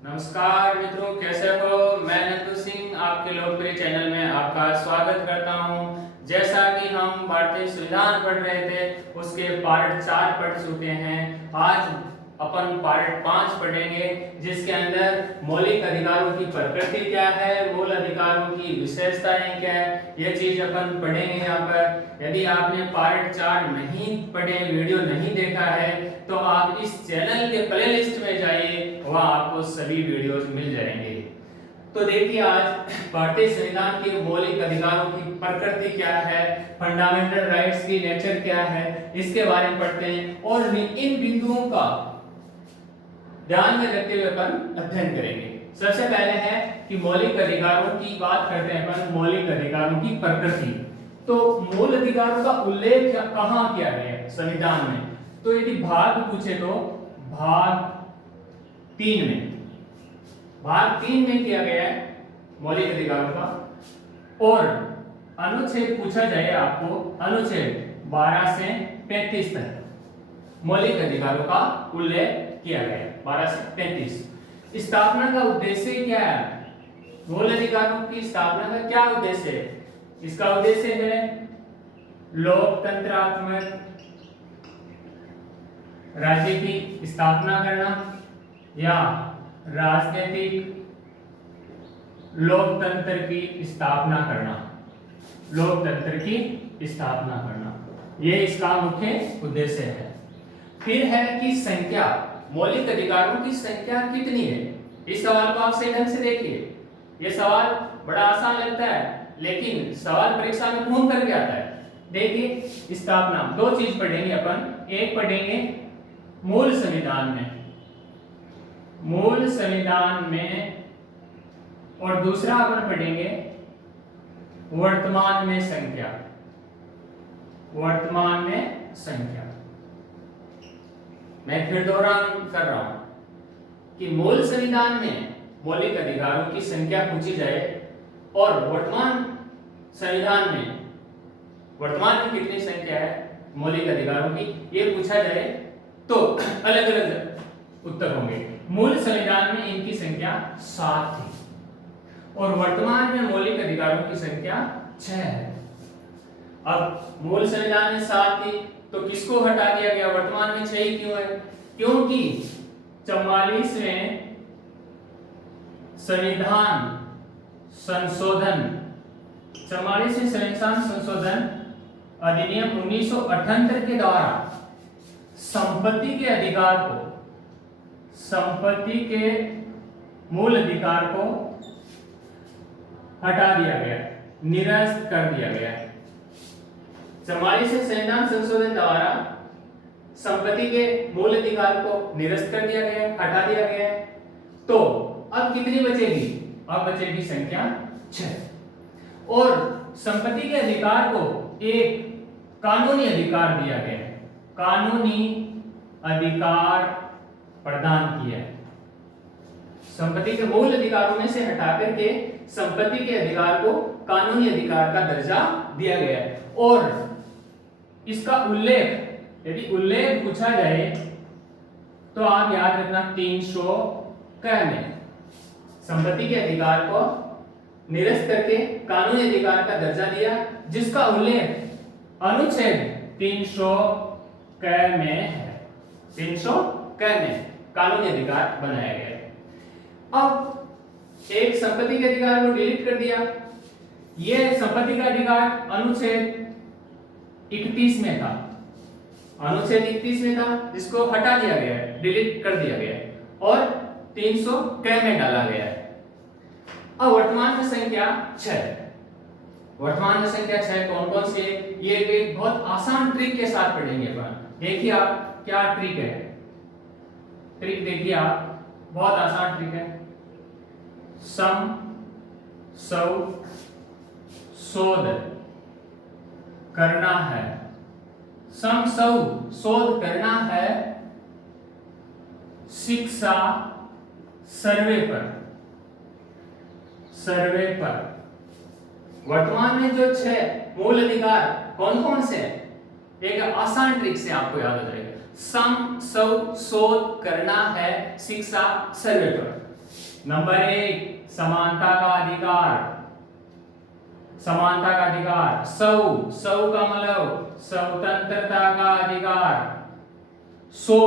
नमस्कार मित्रों, कैसे हो। मैं नंदू सिंह आपके लोकप्रिय चैनल में आपका स्वागत करता हूं। जैसा कि हम भारतीय संविधान पढ़ रहे थे, उसके पार्ट 4 पढ़ चुके हैं। आज अपन पार्ट 5 पढ़ेंगे, जिसके अंदर मौलिक अधिकारों की प्रकृति क्या है, मूल अधिकारों की विशेषताएं क्या है, ये चीज अपन पढ़ेंगे यहाँ पर। यदि आपने पार्ट 4 नहीं पढ़े, वीडियो नहीं देखा है, तो आप इस चैनल के प्लेलिस्ट में जाइए, वहां आपको सभी वीडियोस मिल जाएंगे। तो देखिए, आज भारतीय संविधान के मौलिक अधिकारों की प्रकृति क्या है, फंडामेंटल राइट्स की नेचर क्या है, इसके बारे में पढ़ते हैं और इन बिंदुओं का ध्यान में रखते हुए अपन अध्ययन करेंगे। सबसे पहले है कि मौलिक अधिकारों की बात करते हैं अपन, मौलिक अधिकारों की प्रकृति। तो मूल अधिकारों का उल्लेख कहाँ किया गया है संविधान में? तो यदि भाग पूछे तो भाग 3 में, भाग 3 में किया गया है मौलिक अधिकारों का। और अनुच्छेद पूछा जाए आपको, अनुच्छेद 12 से 35 तक मौलिक अधिकारों का उल्लेख किया गया है। 12 से 35। स्थापना का उद्देश्य क्या है? मूल अधिकारों की स्थापना का क्या उद्देश्य है? इसका उद्देश्य है लोकतंत्रात्मक राज्य की स्थापना करना या राजनीतिक लोकतंत्र की स्थापना करना, लोकतंत्र की स्थापना करना, ये इसका मुख्य उद्देश्य है। फिर है कि संख्या, मौलिक अधिकारों की संख्या कितनी है? इस सवाल को आप सही ढंग से देखिए। यह सवाल बड़ा आसान लगता है, लेकिन सवाल परीक्षा में घूम करके आता है। देखिए, स्थापना, दो चीज पढ़ेंगे अपन। एक पढ़ेंगे मूल संविधान में, मूल संविधान में, और दूसरा अपन पढ़ेंगे वर्तमान में संख्या, वर्तमान में संख्या। मैं फिर दोहरान कर रहा हूं कि मूल संविधान में मौलिक अधिकारों की संख्या पूछी जाए और वर्तमान संविधान में, वर्तमान में कितनी संख्या है मौलिक अधिकारों की, ये पूछा जाए तो अलग अलग उत्तर होंगे। मूल संविधान में इनकी संख्या 7 थी और वर्तमान में मौलिक अधिकारों की संख्या 6 है। अब मूल संविधान में 7 थी तो किसको हटा दिया गया? वर्तमान में 6 ही क्यों है? क्योंकि 44वें संविधान संशोधन, 44वें संविधान संशोधन अधिनियम 1978 के द्वारा संपत्ति के अधिकार को, संपत्ति के मूल अधिकार को हटा दिया गया, निरस्त कर दिया गया। 44वें संविधान संशोधन द्वारा संपत्ति के मूल अधिकार को निरस्त कर दिया गया, हटा दिया गया है। तो अब कितनी बचेगी? अब बचेगी संख्या 6। और संपत्ति के अधिकार को एक कानूनी अधिकार दिया गया है, कानूनी अधिकार प्रदान किया है। संपत्ति के मूल अधिकारों में से हटा करके संपत्ति के अधिकार को कानूनी अधिकार का दर्जा दिया गया है। और इसका उल्लेख, यदि उल्लेख पूछा जाए तो आप याद रखना 300 क में संपत्ति के अधिकार को निरस्त करके कानूनी अधिकार का दर्जा दिया, जिसका उल्लेख अनुच्छेद 300 क में है। 300 क में कानूनी अधिकार बनाया गया है। अब एक संपत्ति के अधिकार को डिलीट कर दिया। यह संपत्ति का अधिकार अनुच्छेद 31 में था, अनुच्छेद 31 में था, जिसको हटा दिया गया है, डिलीट कर दिया गया है और 300 क में डाला गया है। अब वर्तमान में संख्या 6, वर्तमान में संख्या 6 कौन कौन सी है, ये एक बहुत आसान ट्रिक के साथ पढ़ेंगे अपन। देखिए आप क्या ट्रिक है, ट्रिक देखिए आप, बहुत आसान ट्रिक है। सम सौ शोध करना है, सम सौ शोध करना है शिक्षा सर्वे पर, सर्वे पर। वर्तमान में जो 6 मूल अधिकार कौन कौन से हैं? एक आसान ट्रिक से आपको याद हो जाएगा। सम शोध करना है शिक्षा सर्वे पर। नंबर 1 समानता का अधिकार, समानता का अधिकार। सौ का मतलब स्वतंत्रता का अधिकार। सो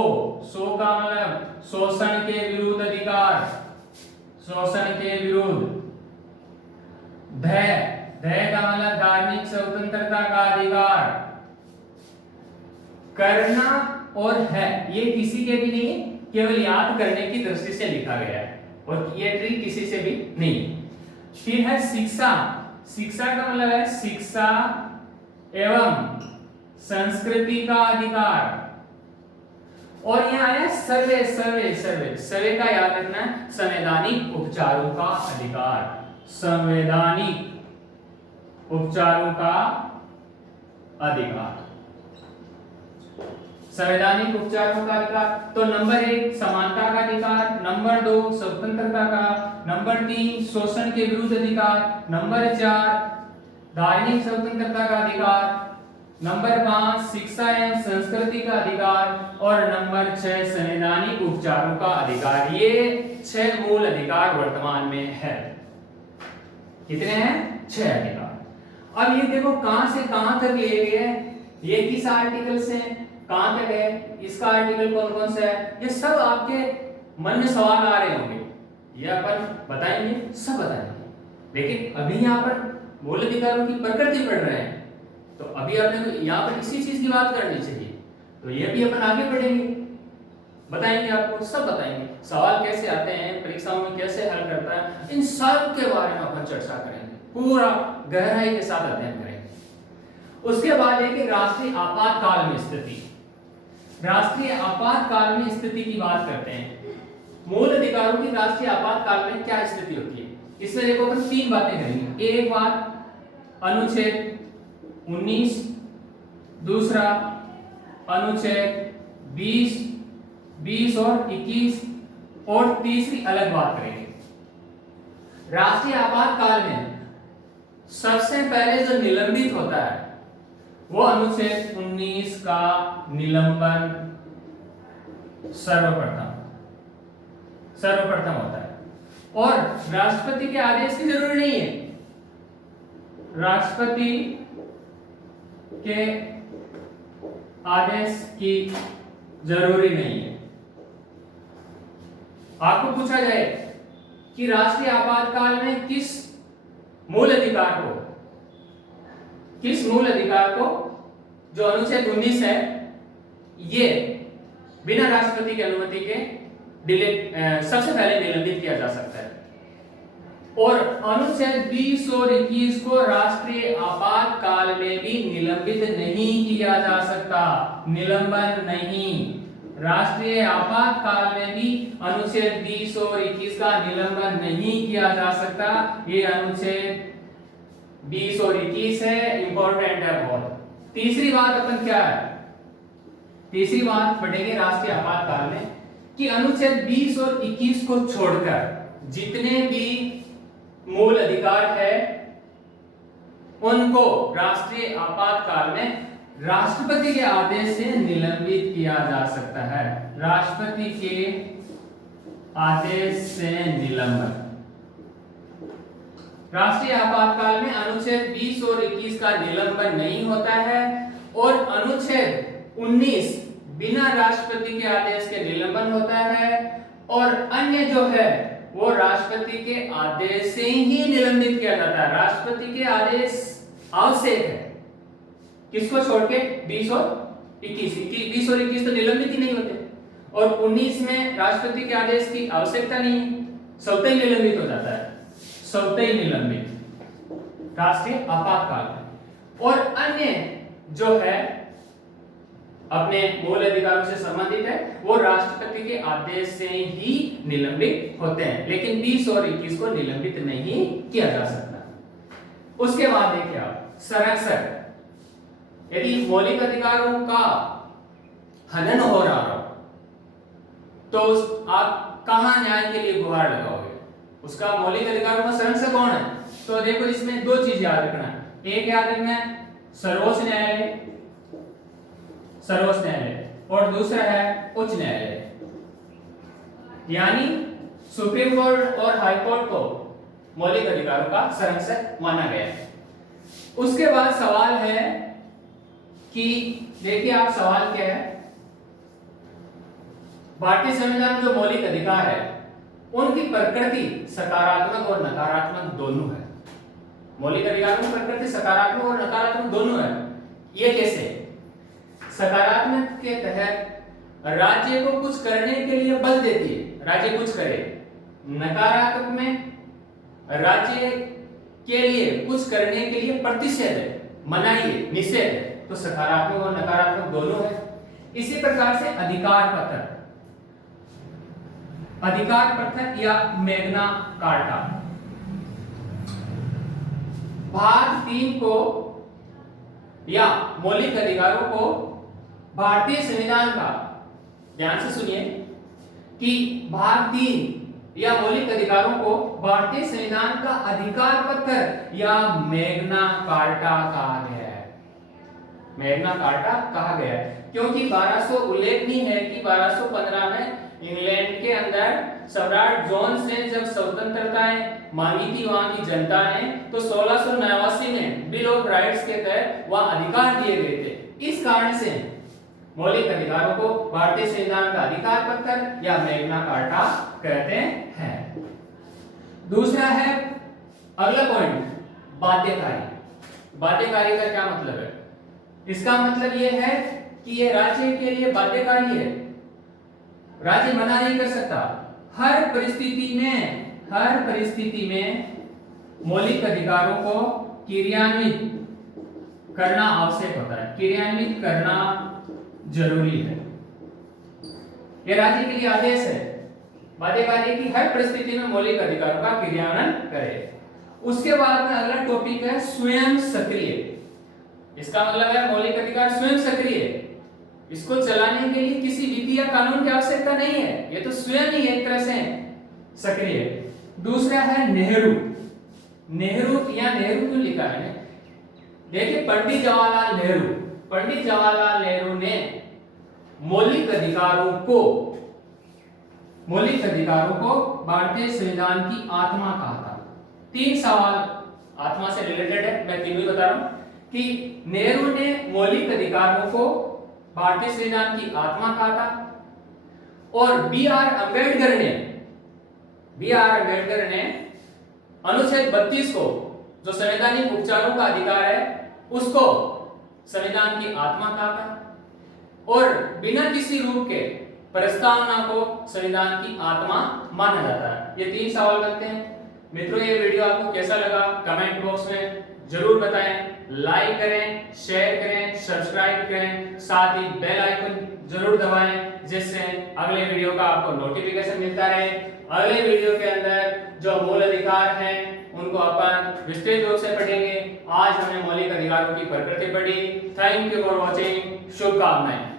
का मतलब शोषण के विरुद्ध अधिकार, शोषण के विरुद्ध। धय का मतलब धार्मिक स्वतंत्रता का अधिकार। करना और है ये किसी के भी नहीं, केवल याद करने की दृष्टि से लिखा गया है और ये ट्रिक किसी से भी नहीं। फिर है शिक्षा। शिक्षा का मतलब है शिक्षा एवं संस्कृति का अधिकार। और यहाँ आया सर्वे सर्वे सर्वे सर्वे का याद रखना है, संवैधानिक उपचारों का अधिकार, संवैधानिक उपचारों का अधिकार, संवैधानिक उपचारों का अधिकार। तो नंबर 1 समानता का अधिकार, नंबर 2 स्वतंत्रता का, नंबर 3 शोषण के विरुद्ध अधिकार, नंबर 4 धार्मिक स्वतंत्रता का अधिकार, नंबर 5 शिक्षा एवं संस्कृति का अधिकार और नंबर 6 संवैधानिक उपचारों का अधिकार। ये 6 मूल अधिकार वर्तमान में है। कितने हैं? 6 अधिकार। अब ये देखो कहां से कहां तक लिए गए हैं, ये किस आर्टिकल से कहां तक है, इसका आर्टिकल कौन कौन सा है, ये सब आपके मन में सवाल आ रहे होंगे, ये अपन बताएंगे, सब बताएंगे। लेकिन अभी यहाँ पर मूल अधिकारों की प्रकृति पढ़ रहे हैं, तो अभी अपने को यहाँ पर इसी चीज की बात करनी चाहिए। तो ये भी अपन आगे बढ़ेंगे, बताएंगे आपको, सब बताएंगे। सवाल कैसे आते हैं, परीक्षाओं में कैसे हल करता है, इन सब के बारे में अपन चर्चा करेंगे, पूरा गहराई के साथ अध्ययन करेंगे। उसके बाद है कि राष्ट्रीय आपातकाल में स्थिति। राष्ट्रीय आपातकाल में स्थिति की बात करते हैं। मूल अधिकारों की राष्ट्रीय आपातकाल में क्या स्थिति होती है, इसमें देखो अपन 3 बातें करेंगे। एक बात अनुच्छेद 19, दूसरा अनुच्छेद 20, 20 और 21 और तीसरी अलग बात करेंगे। राष्ट्रीय आपातकाल में सबसे पहले जो निलंबित होता है वो अनुच्छेद 19 का निलंबन सर्वप्रथम होता है। और राष्ट्रपति के आदेश की जरूरी नहीं है, राष्ट्रपति के आदेश की जरूरी नहीं है। आपको पूछा जाए कि राष्ट्रीय आपातकाल में किस मूल अधिकार को जो अनुच्छेद 19 है ये बिना राष्ट्रपति की अनुमति के सबसे पहले निलंबित किया जा सकता है। और अनुच्छेद 20 और 21 को राष्ट्रीय आपातकाल में भी निलंबित नहीं किया जा सकता, निलंबन नहीं। राष्ट्रीय आपातकाल में भी अनुच्छेद 20 और 21 का निलंबन नहीं किया जा सकता। ये अनुच्छेद 20 और 21 है, इंपॉर्टेंट है बहुत। तीसरी बात अपन क्या है, तीसरी बात पढ़ेंगे राष्ट्रीय आपातकाल में कि अनुच्छेद 20 और 21 को छोड़कर जितने भी मूल अधिकार है उनको राष्ट्रीय आपातकाल में राष्ट्रपति के आदेश से निलंबित किया जा सकता है। राष्ट्रपति के आदेश से निलंबन। राष्ट्रीय आपातकाल में अनुच्छेद 20 और 21 का निलंबन नहीं होता है और अनुच्छेद 19 बिना राष्ट्रपति के आदेश के निलंबन होता है और अन्य जो है वो राष्ट्रपति के आदेश से ही निलंबित किया जाता है। राष्ट्रपति के आदेश आवश्यक है, किसको छोड़ के 20 और 21 और 21 तो निलंबित ही नहीं होते और 19 में राष्ट्रपति के आदेश की आवश्यकता नहीं है, स्वतः ही निलंबित हो जाता है, स्वतः ही निलंबित राष्ट्रीय आपातकाल। और अन्य जो है अपने मूल अधिकारों से संबंधित है वो राष्ट्रपति के आदेश से ही निलंबित होते हैं, लेकिन 20 और 21 को निलंबित नहीं किया जा सकता। उसके बाद देखिए आप संरक्षण, यदि मौलिक अधिकारों का हनन हो रहा हो तो आप कहां न्याय के लिए गुहार लगाओगे, उसका मौलिक अधिकारों का संरक्षक कौन है? तो देखो इसमें 2 चीज याद रखना है, एक याद रखना है सर्वोच्च न्यायालय और दूसरा है उच्च न्यायालय। यानी सुप्रीम कोर्ट और हाई कोर्ट को मौलिक अधिकारों का संरक्षक माना गया है। उसके बाद सवाल है कि देखिए आप सवाल क्या है, भारतीय संविधान में जो मौलिक अधिकार है उनकी प्रकृति सकारात्मक और नकारात्मक दोनों है। मौलिक अधिकारों की प्रकृति सकारात्मक और नकारात्मक दोनों है। ये कैसे? सकारात्मक के तहत राज्य को कुछ करने के लिए बल देती है, राज्य कुछ करे। नकारात्मक में राज्य के लिए कुछ करने के लिए प्रतिषेध है, मनाही है, निषेध है। तो सकारात्मक और नकारात्मक दोनों है। इसी प्रकार से अधिकार पत्र या मैग्ना कार्टा भाग 3 को या मौलिक अधिकारों को भारतीय संविधान का, ध्यान से सुनिए कि भाग 3 या मौलिक अधिकारों को भारतीय संविधान का अधिकार पत्र या मैग्ना कार्टा कहा गया है। मैग्ना कार्टा कहा गया है क्योंकि 1200 उल्लेखनीय है कि 1215 में इंग्लैंड के अंदर सम्राट जॉन्स ने जब स्वतंत्रताएं मांगी थी वहां की जनता ने, तो 1689 में बिल ऑफ राइट्स के तहत वह अधिकार दिए गए थे। इस कारण से मौलिक अधिकारों को भारतीय संविधान का अधिकार पत्र या मैग्ना कार्टा कहते हैं। दूसरा है अगला पॉइंट, बाध्यकारी। बाध्यकारी का क्या मतलब है? इसका मतलब यह है कि यह राज्य के लिए बाध्यकारी है, राज्य मना नहीं कर सकता। हर परिस्थिति में मौलिक अधिकारों को क्रियान्वित करना आवश्यक होता है, क्रियान्वित करना जरूरी है। यह राज्य के लिए आदेश है, बाध्यकारी की हर परिस्थिति में मौलिक अधिकारों का क्रियान्वयन करे। उसके बाद में अगला टॉपिक है स्वयं सक्रिय। इसका मतलब है मौलिक अधिकार स्वयं सक्रिय, इसको चलाने के लिए किसी विधि या कानून की आवश्यकता नहीं है, ये तो स्वयं ही एक तरह से सक्रिय है। दूसरा है नेहरू। नेहरू या नेहरू क्यों लिखा है? देखिए पंडित जवाहरलाल नेहरू ने मौलिक अधिकारों को भारतीय संविधान की आत्मा कहा था। 3 सवाल आत्मा से रिलेटेड है, मैं तीनों बता रहा हूं कि नेहरू ने मौलिक अधिकारों को भारतीय संविधान की आत्मा कहा था और बी आर अम्बेडकर ने अनुच्छेद 32 को, जो संवैधानिक उपचारों का अधिकार है, उसको संविधान की आत्मा कहा था और बिना किसी रूप के प्रस्तावना को संविधान की आत्मा माना जाता है। ये 3 सवाल बनते हैं। मित्रों ये वीडियो आपको कैसा लगा कमेंट बॉक्स में जरूर बताएं। लाइक करें, शेयर करें, सब्सक्राइब करें, साथ ही बेल आइकन जरूर दबाएं जिससे अगले वीडियो का आपको नोटिफिकेशन मिलता रहे। अगले वीडियो के अंदर जो मूल अधिकार हैं उनको अपन विस्तृत रूप से पढ़ेंगे। आज हमने मौलिक अधिकारों की प्रकृति पढ़ी। Thank you for watching. शुभकामनाएं।